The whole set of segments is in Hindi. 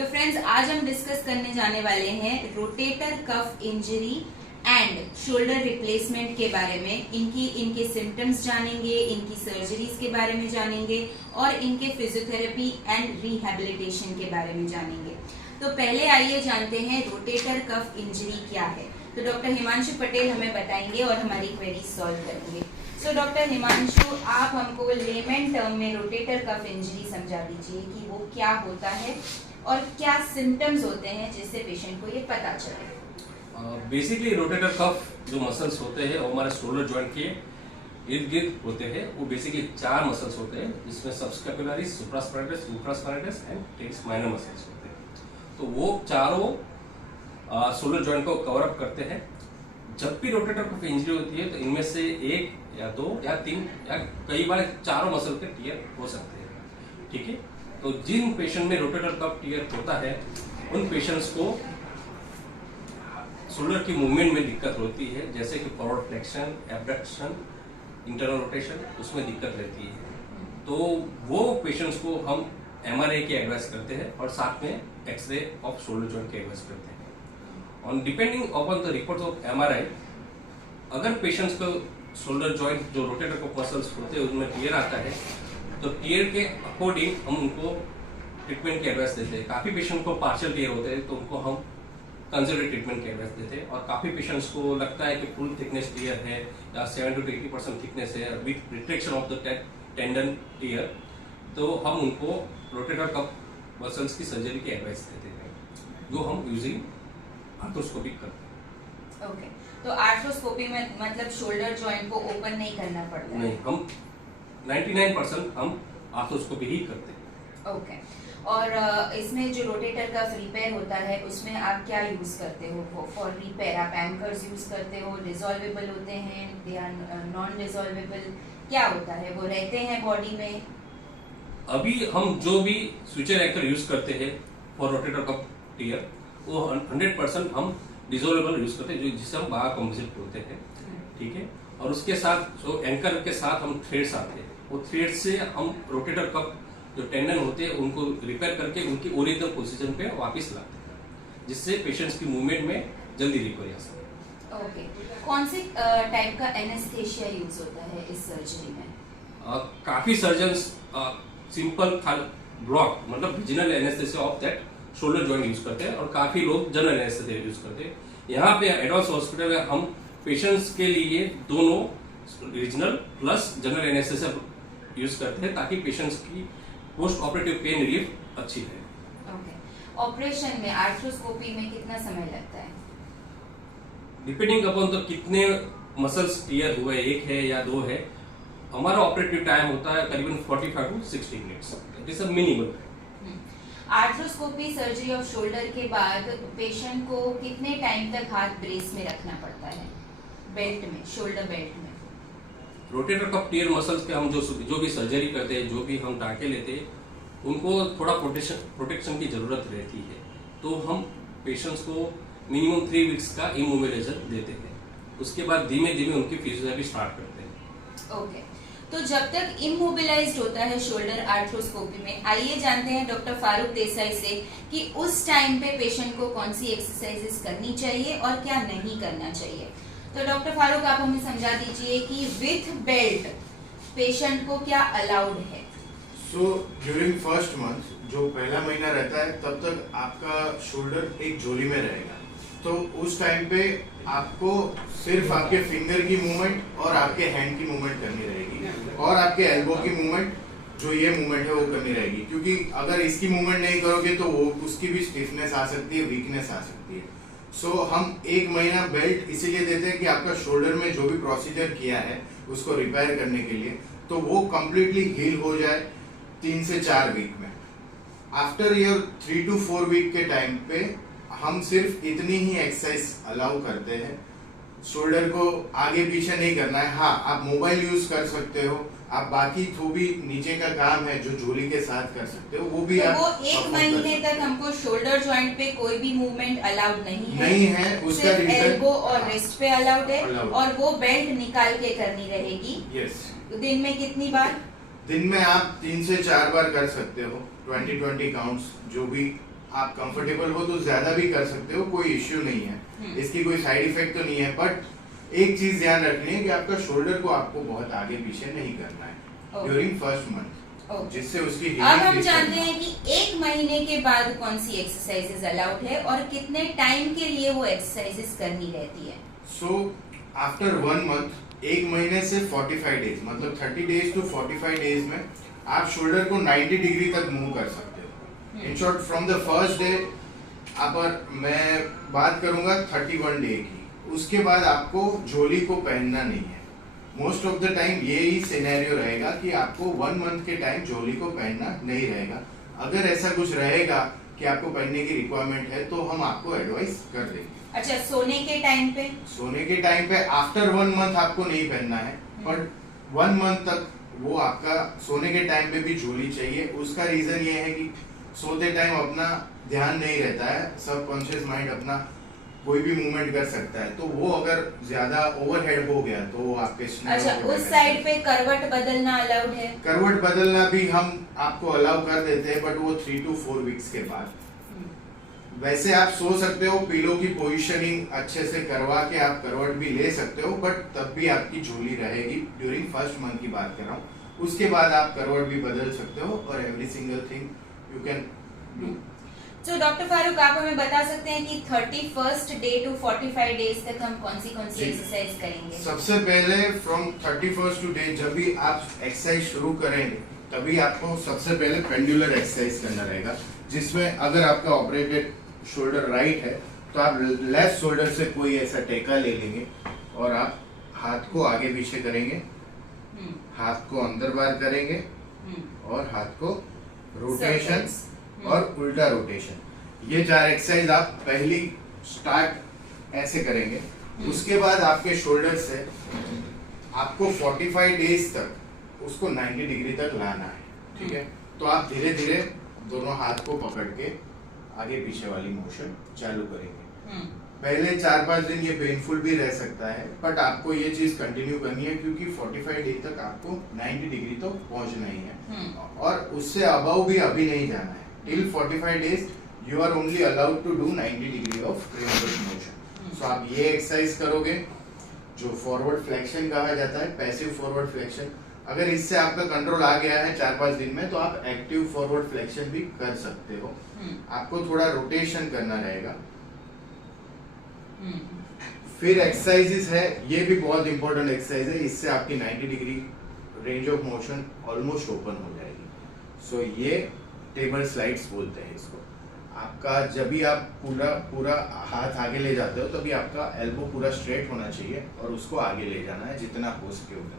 तो फ्रेंड्स, आज हम डिस्कस करने जाने वाले हैं rotator cuff injury and shoulder replacement के बारे में। इनके सिम्टम्स जानेंगे, इनकी सर्जरीज के बारे में जानेंगे और इनके फिजियोथेरेपी एंड रिहैबिलिटेशन के बारे में जानेंगे। तो पहले आइए जानते हैं रोटेटर कफ इंजरी क्या है। तो डॉक्टर हिमांशु पटेल हमें बताएंगे और हमारी क्वेरी सॉल्व करेंगे। सो डॉक्टर हिमांशु, आप हमको लेमन टर्म में रोटेटर कफ इंजरी समझा दीजिए कि वो क्या होता है और क्या सिम्टम्स होते हैं जिससे पेशेंट को ये पता चले। बेसिकली रोटेटर कफ जो मसल्स होते हैं वो हमारे शोल्डर जॉइंट के इर्द गिर्द होते हैं। वो बेसिकली 4 मसल्स होते हैं जिसमें subscapularis, supraspinatus, infraspinatus and teres minor muscles होते हैं। तो वो चारों शोल्डर जॉइंट को कवर अप करते हैं। जब भी रोटेटर कफ इंजरी होती है तो इनमें से 1 या 2 या 3 या कई बार चारों मसल के टियर हो सकते हैं। ठीक है, तो जिन पेशेंट में रोटेटर कफ टियर होता है उन पेशेंट्स को शोल्डर की मूवमेंट में दिक्कत होती है, जैसे कि forward flexion, abduction, internal rotation, उसमें दिक्कत रहती है। तो वो पेशेंट्स को हम एमआरआई की एडवाइस करते हैं और साथ में एक्सरे ऑफ शोल्डर जॉइंट की एडवाइस करते हैं। On depending upon the report of MRI, अगर पेशेंट्स को शोल्डर जॉइंट जो रोटेटर कफ मसल्स होते हैं उनमें टियर आता है तो टियर के अकॉर्डिंग हम उनको ट्रीटमेंट की एडवाइस देते हैं। काफी पेशेंट को पार्शियल टियर होते हैं तो उनको हम कंजर्वेटिव ट्रीटमेंट की एडवाइस देते हैं, और काफी पेशेंट्स को लगता है कि फुल थिकनेस टियर है या 70 to 80% थिकनेस है with retraction of the tendon tear, तो हम उनको रोटेटर कफ मसल्स की सर्जरी की एडवाइस देते हैं, जो हम यूजिंग आर्थ्रोस्कोपी करते हैं। ओके, तो आर्थ्रोस्कोपी में मतलब शोल्डर जॉइंट को ओपन नहीं करना पड़ता है? नहीं, हम 99% हम आर्थ्रोस्कोपी ही करते हैं। ओके, और इसमें जो रोटेटर कफ रिपेयर होता है उसमें आप क्या यूज करते हो फॉर रिपेयर? आप एंकर्स यूज करते हो, डिसॉल्वेबल होते हैं, दे आर नॉन डिसॉल्वेबल, क्या होता है? वो रहते हैं बॉडी में? अभी हम जो भी स्विचर एंकर यूज करते हैं फॉर रोटेटर कफ टियर वो 100% हम डिसॉल्वेबल यूज करते हैं, जो जिसे हम बागा कंपोजिट बोलते हैं। ठीक है, और उसके साथ जो एंकर के साथ हम थ्रेड्स आते हैं, वो थ्रेड से हम रोटेटर कफ जो टेंडन होते हैं उनको रिपेयर करके उनकी ओरिजिनल पोजीशन पे वापस लाते हैं, जिससे पेशेंट्स की मूवमेंट में जल्दी रिकवरी आ सके। ओके, कौन से टाइप का एनेस्थेशिया यूज होता है इस सर्जरी में? काफी सर्जन्स सिंपल ब्लॉक मतलब regional anaesthesia of that shoulder joint use करते हैं, और काफी लोग जनरल एनेस्थेसिया यूज करते हैं। यहाँ पे एडवांस हॉस्पिटल में हम पेशेंट्स के लिए दोनों regional plus general anaesthesia use करते हैं, ताकि पेशेंट्स की पोस्ट ऑपरेटिव पेन रिलीफ अच्छी है। ओके, ऑपरेशन में आर्थ्रोस्कोपी में कितना समय लगता है? डिपेंडिंग अपॉन तो कितने मसल्स टियर हुए, 1 है या 2 है, हमारा ऑपरेटिव टाइम होता है करीबन 45 to 60 minutes. It is a minimum. Arthroscopy surgery off shoulder के बाद पेशेंट को कितने टाइम तक हाथ ब्रेस में रखना पड़ता है, बेल्ट में, शोल्डर बेल्ट में? रोटेटर कफ टियर मसल्स पे हम जो भी सर्जरी करते हैं, जो भी हम टाँके लेते हैं, उनको थोड़ा प्रोटेक्शन की जरूरत रहती है, तो हम पेशेंट्स को मिनिमम 3 वीक्स का इमोबिलाइजेशन देते हैं। उसके बाद धीमे धीमे उनकी फिजियोथेरेपी स्टार्ट करते हैं। ओके, तो जब तक इमोबिलाइज्ड होता है शोल्डर आर्थ्रोस्कोपी में, आइए जानते हैं डॉक्टर फारूक देसाई से कि उस टाइम पे पेशेंट को कौन सी एक्सरसाइजेस करनी चाहिए और क्या नहीं करना चाहिए। तो डॉक्टर फारूक, आप हमें समझा दीजिए कि विथ बेल्ट पेशेंट को क्या अलाउड है? सो ड्यूरिंग फर्स्ट मंथ, जो पहला महीना रहता है, तब तक आपका शोल्डर एक झोली में रहेगा। तो उस टाइम पे आपको सिर्फ आपके फिंगर की मूवमेंट और आपके हैंड की मूवमेंट करनी रहेगी, और आपके एल्बो की मूवमेंट, जो ये मूवमेंट है वो करनी रहेगी, क्योंकि अगर इसकी मूवमेंट नहीं करोगे तो वो उसकी भी स्टिफनेस आ सकती है, वीकनेस आ सकती है। सो हम 1 महीना बेल्ट इसीलिए देते हैं कि आपका शोल्डर में जो भी प्रोसीजर किया है उसको रिपेयर करने के लिए, तो वो कम्प्लीटली हील हो जाए 3 से 4 वीक में। आफ्टर ईयर 3 to 4 वीक के टाइम पे हम सिर्फ इतनी ही एक्सरसाइज अलाउ करते हैं, शोल्डर को आगे पीछे नहीं करना है। हाँ, आप मोबाइल यूज कर सकते हो, आप बाकी जो भी नीचे का काम है जो झोली के साथ कर सकते हो वो भी तो आप वो 1 महीने तक हमको शोल्डर जॉइंट पे कोई भी मूवमेंट अलाउड नहीं है, उसका सिर्फ रीजन एल्बो और रिस्ट पे अलाउड है, Allowed। और वो बेल्ट निकाल के करनी रहेगी। यस, दिन में कितनी बार? दिन में आप 3 से 4 बार कर सकते हो, 20 काउंट्स, जो भी आप कंफर्टेबल हो तो ज्यादा भी कर सकते हो, कोई इश्यू नहीं है, इसकी कोई साइड इफेक्ट तो नहीं है। बट एक चीज ध्यान रखनी है कि आपका शोल्डर को आपको बहुत आगे पीछे नहीं करना है ड्यूरिंग फर्स्ट मंथ, जिससे उसकी अब हम जानते हैं कि 1 महीने के बाद कौन सी एक्सरसाइजेस अलाउड है और कितने टाइम के लिए वो एक्सरसाइजेस करनी रहती है। सो आफ्टर 1 मंथ, 1 महीने से 45 डेज, मतलब 30 डेज टू 45 डेज में आप शोल्डर को 90 डिग्री तक मूव कर सकते हो। In short from the first day, आप मैं बात करूंगा 31 डे की, उसके बाद आपको झोली को पहनना नहीं है। मोस्ट ऑफ द टाइम यही सिनेरियो रहेगा कि आपको 1 मंथ के टाइम झोली को पहनना नहीं रहेगा। अगर ऐसा कुछ रहेगा कि आपको पहनने की रिक्वायरमेंट है तो हम आपको एडवाइस कर देंगे। अच्छा, सोने के टाइम पे? सोने के टाइम पे आफ्टर 1 मंथ आपको नहीं पहनना है, बट 1 मंथ तक वो आपका सोने के टाइम पे भी झोली चाहिए। उसका रीजन ये है कि सोते टाइम अपना ध्यान नहीं रहता है, सबकॉन्शियस माइंड अपना कोई भी मूवमेंट कर सकता है, तो वो अगर ज्यादा ओवरहेड हो गया तो वो आपके अच्छा, उस साइड पे करवट बदलना अलाउड है? करवट बदलना भी हम आपको अलाउ कर देते हैं, बट वो 3 to 4 वीक्स के बाद। वैसे आप सो सकते हो, पिलो की पोजीशनिंग अच्छे से करवा के आप करवट भी ले सकते हो, बट तब भी आपकी झोली रहेगी। ड्यूरिंग फर्स्ट मंथ की बात कर रहा हूँ, उसके बाद आप करवट भी बदल सकते हो और every single thing you can do. तो डॉक्टर फारूक, आप हमें बता सकते हैं कि 31st डे टू 45 डेज तक हम कौन सी एक्सरसाइज करेंगे? सबसे पहले फ्रॉम 31st टू डे, जब भी आप एक्सरसाइज शुरू करेंगे तभी आपको सबसे पहले पेंडुलर एक्सरसाइज करना रहेगा, जिसमें अगर आपका ऑपरेटेड शोल्डर राइट है तो आप लेफ्ट शोल्डर से कोई ऐसा टेका ले लेंगे और आप हाथ को आगे पीछे करेंगे, हाथ को अंदर बाहर करेंगे और हाथ को रोटेशन और उल्टा रोटेशन। ये 4 एक्सरसाइज आप पहली स्टार्ट ऐसे करेंगे। उसके बाद आपके शोल्डर से आपको 45 डेज तक उसको 90 डिग्री तक लाना है, ठीक है? तो आप धीरे धीरे दोनों हाथ को पकड़ के आगे पीछे वाली मोशन चालू करेंगे। पहले 4-5 दिन ये पेनफुल भी रह सकता है, बट आपको ये चीज कंटिन्यू करनी है क्योंकि 45 डे तक आपको 90 डिग्री तो पहुंचना ही है और उससे अबव भी अभी नहीं जाना है। Till 45 days you are only allowed to do 90 degree of reverse motion. So आप ये एक्सरसाइज करोगे जो फॉरवर्ड फ्लेक्शन कहा जाता है, पैसिव फॉरवर्ड फ्लेक्शन। अगर इससे आपका कंट्रोल आ गया है 4-5 दिन में तो आप एक्टिव फॉरवर्ड फ्लेक्शन भी कर सकते हो। आपको थोड़ा रोटेशन करना रहेगा। फिर एक्सरसाइजेस है, ये भी बहुत इंपॉर्टेंट एक्सरसाइज है, इससे आपकी 90 degree range of motion almost open हो जाएगी। सो ये टेबल स्लाइड्स बोलते हैं इसको। आपका जब भी आप पूरा हाथ आगे ले जाते हो तभी आपका एल्बो पूरा स्ट्रेट होना चाहिए और उसको आगे ले जाना है जितना हो सके उतना,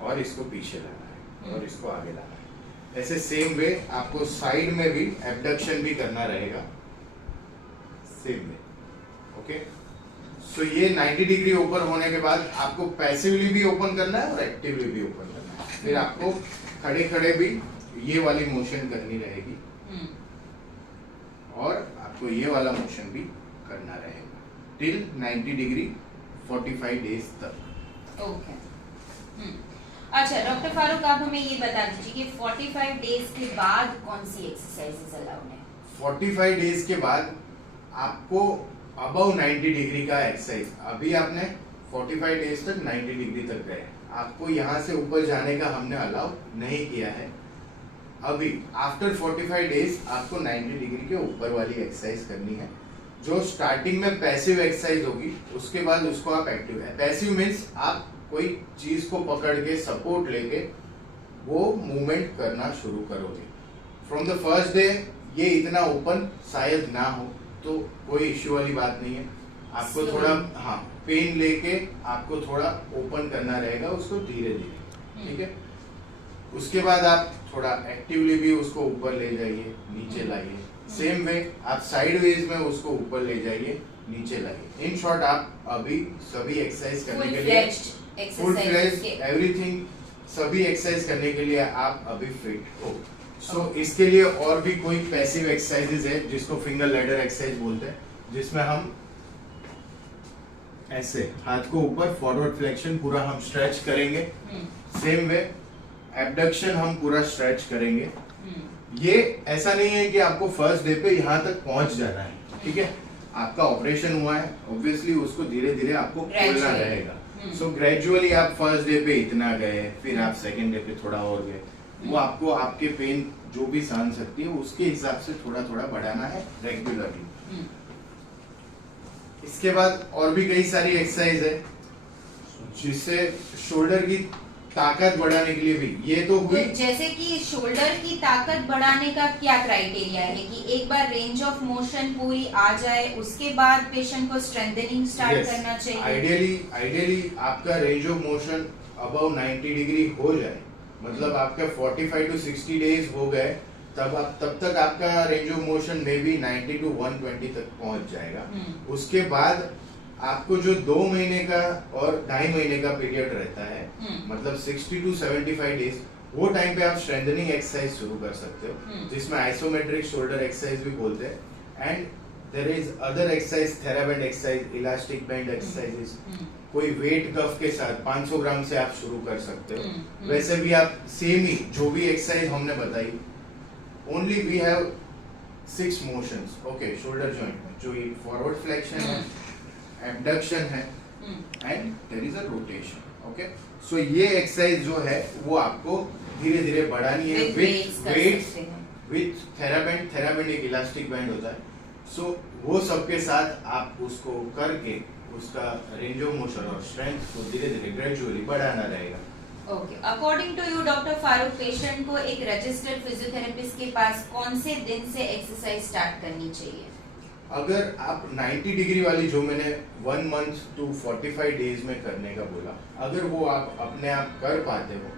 और इसको पीछे लाना है और इसको आगे लाना है। ऐसे सेम वे आपको साइड में भी एबडक्शन भी करना रहेगा, सेम वे। ओके, सो ये 90 डिग्री ओपन होने के बाद आपको पैसिवली भी ओपन करना है और एक्टिवली भी ओपन करना है। फिर आपको खड़े खड़े भी ये वाली मोशन करनी रहेगी और आपको ये वाला मोशन भी करना रहेगा टिल 90 डिग्री 45 डेज तक। ओके। अच्छा डॉक्टर फारूक, आप हमें ये बता दीजिए कि 45 डेज के बाद कौन सी एक्सरसाइजेस अलाउड है? 45 डेज के बाद आपको अबव 90 डिग्री का एक्सरसाइज, अभी आपने 45 डेज तक 90 डिग्री तक गए, आपको यहाँ से ऊपर जाने का हमने अलाउ नहीं किया है। अभी आफ्टर 45 डेज आपको 90 डिग्री के ऊपर वाली एक्सरसाइज करनी है, जो स्टार्टिंग में पैसिव एक्सरसाइज होगी, उसके बाद उसको आप एक्टिव है। पैसिव मीन्स आप कोई चीज को पकड़ के सपोर्ट लेके वो मूवमेंट करना शुरू करोगे। फ्रॉम द फर्स्ट डे ये इतना ओपन शायद ना हो तो कोई इश्यू वाली बात नहीं है। आपको थोड़ा पेन लेके आपको थोड़ा ओपन करना रहेगा उसको धीरे धीरे, ठीक है? उसके बाद आप थोड़ा एक्टिवली भी उसको ऊपर ले जाइए, नीचे लाइए। सेम वे आप साइड वेज में उसको ऊपर ले जाइए, नीचे लाइए। इन शॉर्ट आप अभी सभी एक्सरसाइज करने के लिए फुल फ्लेज एवरीथिंग, सभी एक्सरसाइज करने के लिए आप अभी फिट हो। सो इसके लिए और भी कोई पैसिव एक्सरसाइजेज है जिसको फिंगर लैडर एक्सरसाइज बोलते हैं, जिसमें हम ऐसे हाथ को ऊपर फॉरवर्ड फ्लेक्शन पूरा हम स्ट्रेच करेंगे। सेम वे एबडक्शन हम पूरा स्ट्रेच करेंगे ये ऐसा नहीं है कि आपको फर्स्ट डे पे यहाँ तक पहुंच जाना है, ठीक है। आपका ऑपरेशन हुआ है, ऑब्वियसली उसको धीरे धीरे आपको खोलना Gradually. रहेगा। सो ग्रेजुअली आप फर्स्ट डे पे इतना गए, फिर आप सेकंड डे पे थोड़ा और गए, वो आपको आपके पेन जो भी सहन सकती है उसके हिसाब से थोड़ा थोड़ा बढ़ाना है रेगुलरली। इसके बाद और भी कई सारी एक्सरसाइज है जिससे शोल्डर की ताकत बढ़ाने के लिए भी, ये तो हुई। तो जैसे कि शोल्डर की ताकत बढ़ाने का क्या क्राइटेरिया है कि एक बार रेंज ऑफ मोशन पूरी आ जाए उसके बाद पेशेंट को स्ट्रेंथनिंग स्टार्ट करना चाहिए? आइडियली आपका range of motion above 90 degree हो जाए, मतलब आपका 45 to 60 डेज हो गए, तब तक आपका रेंज ऑफ मोशन में भी 90 to 120 तक पहुंच जाएगा। उसके बाद आपको जो 2 महीने का और 2.5 महीने का पीरियड रहता है, मतलब 60 to 75 डेज, वो टाइम पे आप स्ट्रेंथनिंग एक्सरसाइज शुरू कर सकते हो, जिसमें आइसोमेट्रिक शोल्डर एक्सरसाइज भी बोलते हैं। And there is other exercise, Theraband exercise, elastic band exercises. कोई वेट कफ के साथ 500 ग्राम से आप शुरू कर सकते हो। वैसे भी आप सेम ही जो भी एक्सरसाइज हमने बताई, only we have 6 motions, okay, shoulder joint में, जो ये फॉरवर्ड फ्लेक्शन है, एबडक्शन है and there is a rotation, okay. So ये एक्सरसाइज जो है वो आपको धीरे धीरे बढ़ानी है विथ वेट्स, विथ थेराबैंड एक इलास्टिक बैंड होता है। सो वो सबके साथ आप उसको करके उसका रेंज ऑफ मोशन और स्ट्रेंथ को धीरे धीरे ग्रेजुअली बढ़ाना रहेगा। Okay, according to you doctor Farooq, patient को एक रजिस्टर्ड फिजियोथेरेपिस्ट के पास कौन से दिन से एक्सरसाइज स्टार्ट करनी चाहिए? अगर आप 90 डिग्री वाली जो मैंने 1 मंथ to 45 डेज में करने का बोला, अगर वो आप अपने आप कर पाते हो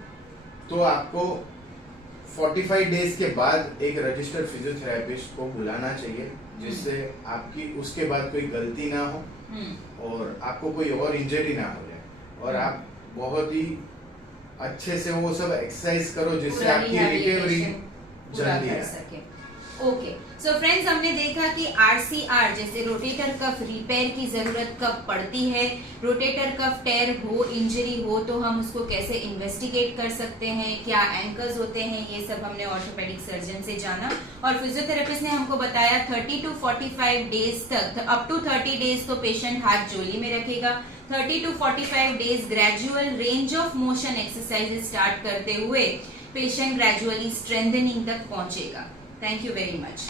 तो आपको 45 डेज के बाद एक रजिस्टर्ड फिजियोथेरेपिस्ट को बुलाना चाहिए, जिससे आपकी उसके बाद कोई गलती ना हो और आपको कोई और इंजरी ना हो जाए, और आप बहुत ही अच्छे से वो सब एक्सरसाइज करो जिससे आपकी रिकवरी जल्दी आए। ओके, सो फ्रेंड्स, हमने देखा कि आरसीआर जैसे रोटेटर कफ रिपेयर की जरूरत कब पड़ती है, रोटेटर कफ टेयर हो, इंजरी हो तो हम उसको कैसे इन्वेस्टिगेट कर सकते हैं, क्या एंकर्स होते हैं, ये सब हमने ऑर्थोपेडिक सर्जन से जाना। और फिजियोथेरेपिस्ट ने हमको बताया 30 to 45 डेज तक, अप टू 30 डेज तो पेशेंट हाथ जोली में रखेगा, 30 to 45 days gradual range of motion exercises start करते हुए पेशेंट ग्रेजुअली स्ट्रेंथनिंग तक पहुंचेगा। Thank you very much.